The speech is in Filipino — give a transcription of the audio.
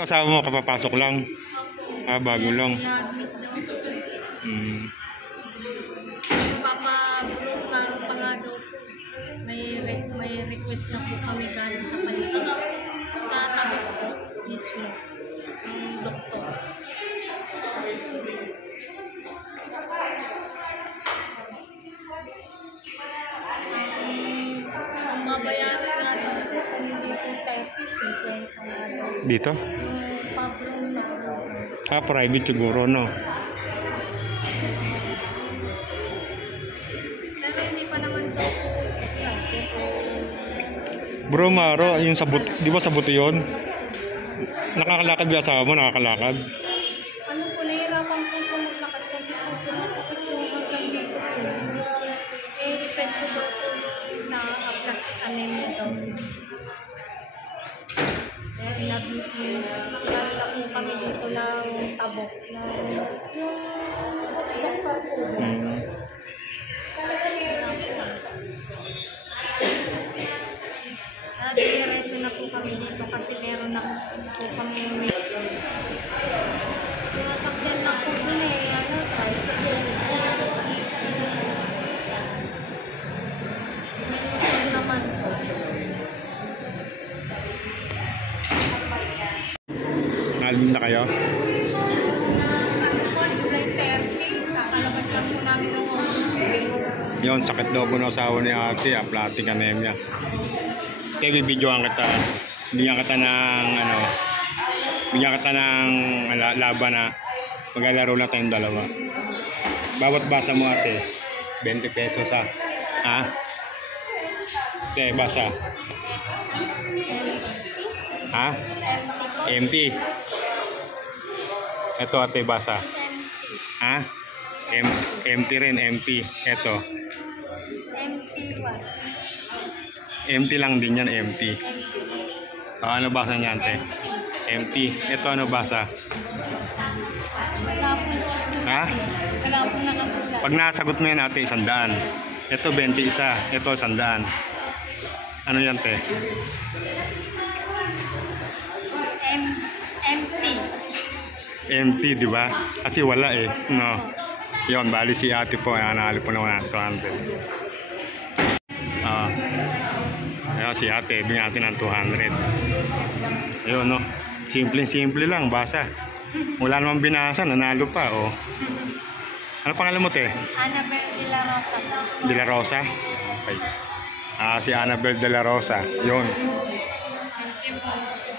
Yung asawa mo kapapasok lang? Ah, bago lang. Papabulong pa nga daw po. May request na po kami galing sa paligid. Sa tabi po mismo. Ang doktor. Ang mabayaran nga daw po kung hindi po sa office. Dito? Pablong na. Ah, private siguro, no? Pero hindi pa naman daw po. Bro, Maro, yung sabot, di ba sabot yun? Nakakalakad ba asawa mo? Nakakalakad? Ano po, nahirapan po sa maglakad kasi po tumatakot po hanggang dito po. Eh, depende daw po sa aplastic anemia daw. Kaya inaro na po kami dito ng tabok na yung doktor po. Diretso na po kami dito kasi meron na po kami sumasakyan na po dun eh. Meron naman po. Naalmin na kayo? July 30, kakalabas lang po namin ng office. Yun, sakit daw po ng asawa ni ate, aplastic anemia. Kaya bibidyoan kita. Bigyan kita ng bigyan kita ng laban na maglalaro lang tayong dalawa. Bawat basa mo ate, 20 pesos ha. Ha? Okay, basa. Ha? Empty. Ito ate, basa. Ha? Empty rin, empty. Ito. Empty what? Empty lang din yan, empty. Empty. Ano basa niya ate? Empty. Ito ano basa? Wala po nakasulat. Ha? Wala po nakasulat. Pag nasagot mo yan ate, 100. Ito 20 isa. Ito 100. Ano yan te? Empty. Empty, di ba? Kasi wala eh. No. Yon, bali si ate po. Nanalo po naman 200. Ayun si ate, bigyan natin ng 200. Ayun no. Simple lang, basa. Wala namang binasa, nanalo pa oh. Ano pangalan mo te? Annabel de la Rosa. De la Rosa? Okay. Si Annabel de la Rosa. Yun. Thank you po.